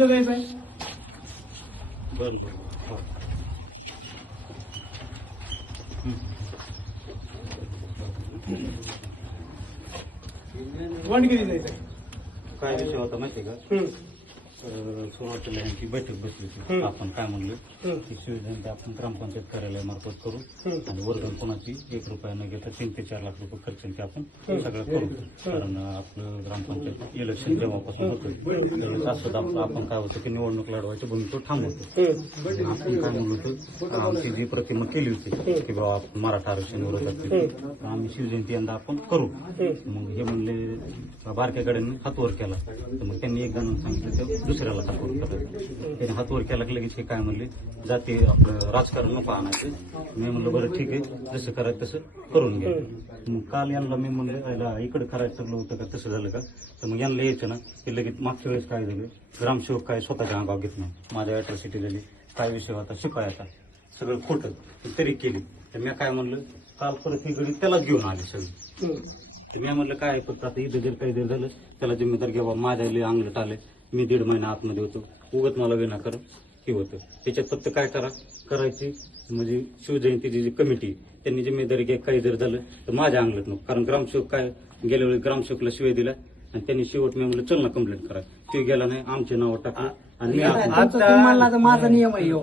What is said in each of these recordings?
कितीला जायचं आहे बरं बरं. हो. किती जायचं. काय विषय होता माहिती आहे का? हम्म. सुरुवातीला यांची बैठक बसली होती. आपण काय म्हणलं. की सुविधांची आपण ग्रामपंचायत कार्यालयामार्फत करू. आणि वर्गण कोणाची? एक रुपया न घेता तीन ते चार लाख रुपये खर्चांची आपण सगळं करू. कारण आपलं ग्रामपंचायत इलेक्शन जेव्हापासून होतं. असं आप- आपण काय होतं की निवडणूक लढवायच्या भूमिकेवर थांबवतो. आपण काय म्हणलो होतो? आमची जी प्रतिमा केली होती की बाबा आपण मराठा आरक्षण विरोधात आम्ही शिवजयंती यंदा आपण करू. मग हे म्हणले बारक्याकडे हातवर केला. तर मग त्यांनी एक जणांना सांगितलं दुसऱ्याला हातवर करायचं त्याने हातवर केला की लगेच हे काय म्हणले जाते आपलं राजकारण नको आणायचं. मी म्हणलं बरं ठीक आहे जसं करायचं तसं करून घ्या मग काल यांना मी म्हणलं "आयला इकडे करायचं ठरलं होतं का तसं झालं का? तर मग यांना यायचं ना की लगेच मागच्या वेळेस काय झालं? ग्रामसेवक काय स्वतःच्या अंगावर घेत नाही. माझ्या अॅट्रॉसिटी झाली काय विषय होता शिपायाचा सगळं खोटं. तरी केली. तर मी काय म्हणलं काल परत ही गडी त्यालाच घेऊन आले सगळी. तर मी म्हणलं काय फक्त आता इथं जर काही जर झालं त्याला जिम्मेदार घ्यावा माझ्या अंगलट आले. मी दीड महिना आतमध्ये होतो. उगत मला विनाकारण हे होतं. त्याच्यात फक्त काय करा करायची म्हणजे शिवजयंतीची जी कमिटी त्यांनी जिम्मेदारी घ्या काही जर झालं तर माझ्या अंगलट नको. कारण ग्रामसेवक काय गेल्या वेळी ग्रामसेवकला शिवाय दिला आणि त्यांनी शेवट मी म्हणलं चल ना कंप्लेंट करा. ते गेला नाही आमचे नाव टाकले. आणि मी माझा नियम आहे ह्यो.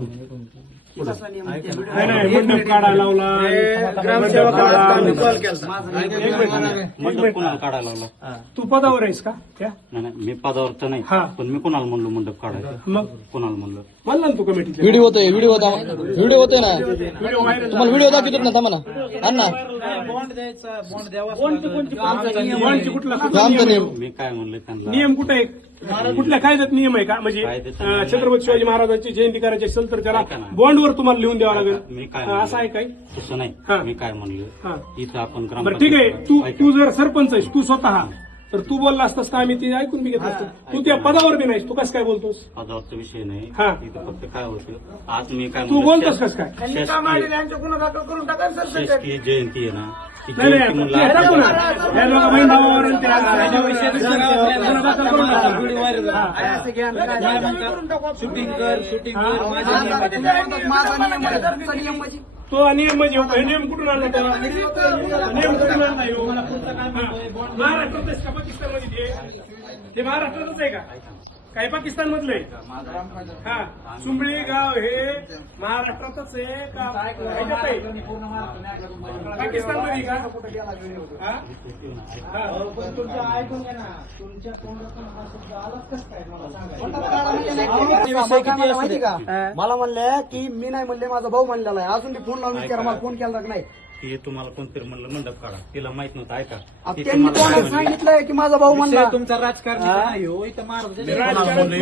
नाही नाही मंडप काढायला लावला. मंडप कोणाला काढायला लावला. तू पदावर आहेस का? त्या नाही नाही मी पदावर तर नाही. हा. पण मी कोणाला म्हणलो मंडप काढायचं मग? कोणाला म्हणलं? म्हणला ना तू कमिटीत व्हिडिओ होतोय व्हिडिओ होता. व्हिडिओ होते ना. व्हिडिओ व्हायरल तुम्हाला व्हिडिओ दाखवतो ना थांबा ना. बॉन्डची कुठला? हे नियम. मी काय म्हणलं त्यांना? नियम कुठे आहे? कुठल्या कायद्यात नियम आहे का? म्हणजे अं, छत्रपती शिवाजी महाराजांची जयंती करायची असेल तर त्याला ऐका ना. बॉन्डवर तुम्हाला लिहून द्यावं मी लागेल काय अं, असं आहे काय तसं हा. नाही मी काय हा. म्हणलं इथं आपण बरं ठीक आहे. तू. तू जर सरपंच आहेस तू स्वतः तर तू बोलला असतास का? आम्ही ते ऐकून बी घेत असतो. तू त्या पदावर बी नाहीस. तू कसं काय बोलतोस? पदावरचा विषय नाही. हा. इथं फक्त काय होतं आज मी काय तू म्हणलं, बोलतोस कसं काय? शासकीय यांच्या गुन्हा दाखल करून टाका सर शासकीय जयंती आहे ना ती नाही नाही जयंती ते टाकू ना. म्हणलं या लोकं बहीण भावावर आणि त्या ह्याच्याविषयी गुन्हा दाखल करून टाका. हा. शूटिंग कर शूटिंग कर माझा नियम आहे. तुमचा नियम म्हणजे तो अनियम म्हणजे हे नियम कुठून आणला त्याला नियम कुठून आणला ह्यो? हा. महाराष्ट्रातच का पाकिस्तानमध्ये ते महाराष्ट्रातच आहे का काय पाकिस्तान मधलं हा. सुंबळी गाव हे महाराष्ट्रातच आहे का? ह्याच्यात आहे? पाकिस्तानमध्ये का? हा? हा. मला म्हणले की मी नाही म्हणले माझा भाऊ म्हणलेला आहे. अजून ते फोन लावून विचारा मला फोन केला का नाही. ती तुम्हाला कोणतरी म्हणलं मंडप काढा. तिला माहीत नव्हतं ऐका. आता ती त्यांनी तुम्हाला कोणाला काय म्हणली? सांगितलंय की माझा भाऊ म्हणला? तुमचा राजकारणी नाही हो इथं राजकारण. आपली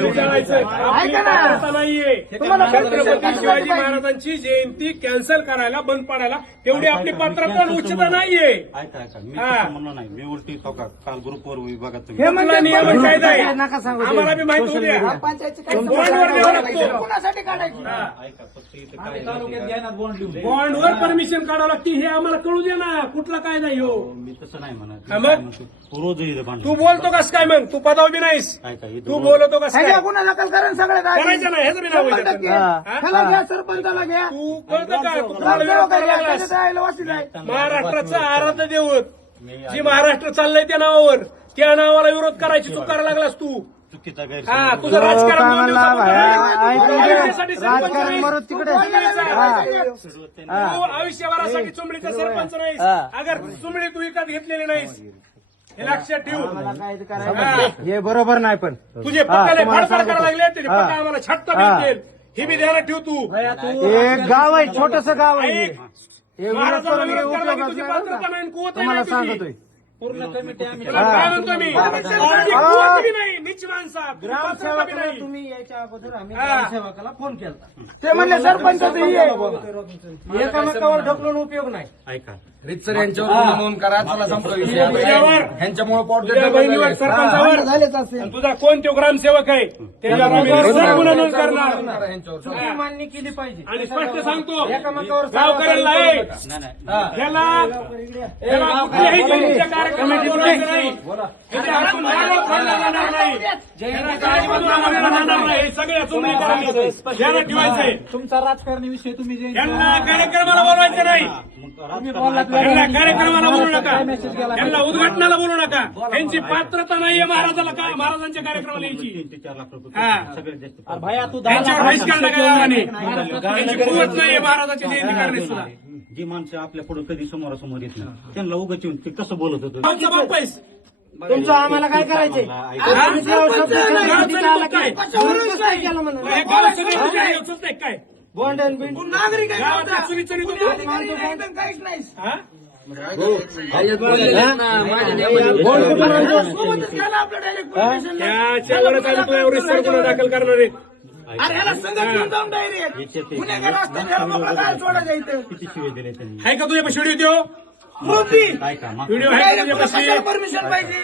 ऐका ना. नाहीये. तुम्हाला छत्रपती शिवाजी महाराजांची जयंती कॅन्सल करायला बंद पाडायला. तेवढी आपली पात्रता आणि उच्चता नाहीये. ऐका ऐका. मी हा. तसं म्हणलं नाही. मी उलटी तो का काल ग्रुपवर विभागात हे तुम्ही कुठला नियम कायदा आहे. नका सांगू ते. आम्हाला बी माहिती द्यावं लागतं. कोणासाठी काढायची? ऐका फक्त इथं काय का? लिहून. बॉन्डवर परमिशन काढावं लागते. हे आम्हाला कळू दे ना कुठला कायदा ह्यो मी तसं नाही म्हणत हा, मी मग? म्हणतो, रोज भांडण. तू बोलतो कस काय मग तू पदावर बी नाहीस तू बोलतो कस काय ह्याच्या गुन्हा दाखल करा ना सगळ्यात आधी. करायचं नाही ह्याचं बी नाव शंभर आहे टक्के. त्याचं. हा? ह्याला घ्या सरपंचाला घ्या तू कळतं का तू कोणाला विरोध घ्या? त्याच्या. महाराष्ट्राचं आराध्य देवत जे महाराष्ट्र चाललंय त्या नावावर त्या नावाला विरोध करायची चूक करायला लागलास तू चुकीचा हा गैरसमज तुझं राजकारण दोन दिवसापूर्वी ऐकून घे. आयुष्यासाठी सरपंच राजकारण नाहीस. मरत तिकडे. तू चुमडीचा आहे. सुरुवात त्यांनी- तू आयुष्यभरासाठी चुमडीचा सरपंच नाहीस. अगर चुमडी तू विकत घेतलेली नाहीस. हे लक्षात ठेव. काय ते करायचं. हा. हे बरोबर नाही पण. तुझे फाडफाड करायला लागले पक्का आम्हाला छट्ट भेटेल हे बी ध्यानात ठेव तू. एक गाव आहे छोटस गाव आहे. ऐक. हे विरोध महाराजांना करून हे विरोध करायला उपयोगाचं तुझी नाही बरं पात्रता का? नाही कुवत तुम्हाला नाही तुझी. सांगतोय. पूर्ण कमिटी आम्ही तुला काय म्हणतो मी? तुझी कुवत बी नाही. नीच माणसा ग्रामसेवकाला नाही. तुम्ही यायच्या अगोदर आम्ही हा. ग्रामसेवकाला फोन केला. ते म्हणले सरपंचाचं हे आहे. एकामेकावर ढकलून उपयोग नाही. ऐका. रितसर यांच्यावर नोंद करा चला संपला विषय. ह्यांच्यामुळे पोट सरपंचावर झालेच असेल. तुझा कोण तो ग्रामसेवक आहे? नोंद करणार. मान्य केली पाहिजे. आणि स्पष्ट सांगतो एकामेकावर गावकऱ्यांना आहे नाही नाही. ह्याला ह्याला कुठल्याही जयंतीच्या कार्यक्रमात कमिटी बोलायचं नाही. याच्या हातून नारळ फोडला जाणार नाही. याला काही बाजूला मारलं जाणार नाही. हे. सगळे चुमणे करायचे याला ठेवायचंय. तुमचा राजकारणी विषय तुम्ही यांना कार्यक्रमाला बोलवायचं नाही. कार्यक्रमाला बोलू नका. यांना उद्घाटनाला बोलू नका. यांची पात्रता नाहीये महाराजाला का महाराजांच्या कार्यक्रमाला यायची. चार लाख रुपये. सगळ्यात जास्त भाया तू दहा यांच्यावर लाख बहिष्कार टाकायला नाही यांची कुवत नाहीये महाराजाची जयंती करण्याची सुद्धा. जी माणसं आपल्या पुढे कधी समोरासमोर येत नाही. त्यांना उगाच येऊन ते कसं बोलत होतं? तुमचं आम्हाला काय करायचंय? तुम्ही जेव्हा शब्द सांगितले आला की विरोधच नाही. हे? तुझ्या बिंड? त्याच्यावरच आम्ही गुन्हा दाखल करणार त्यांनी? आहे का व्हिडिओ काय का मागच्या- व्हिडिओ आहे का परमिशन पाहिजे.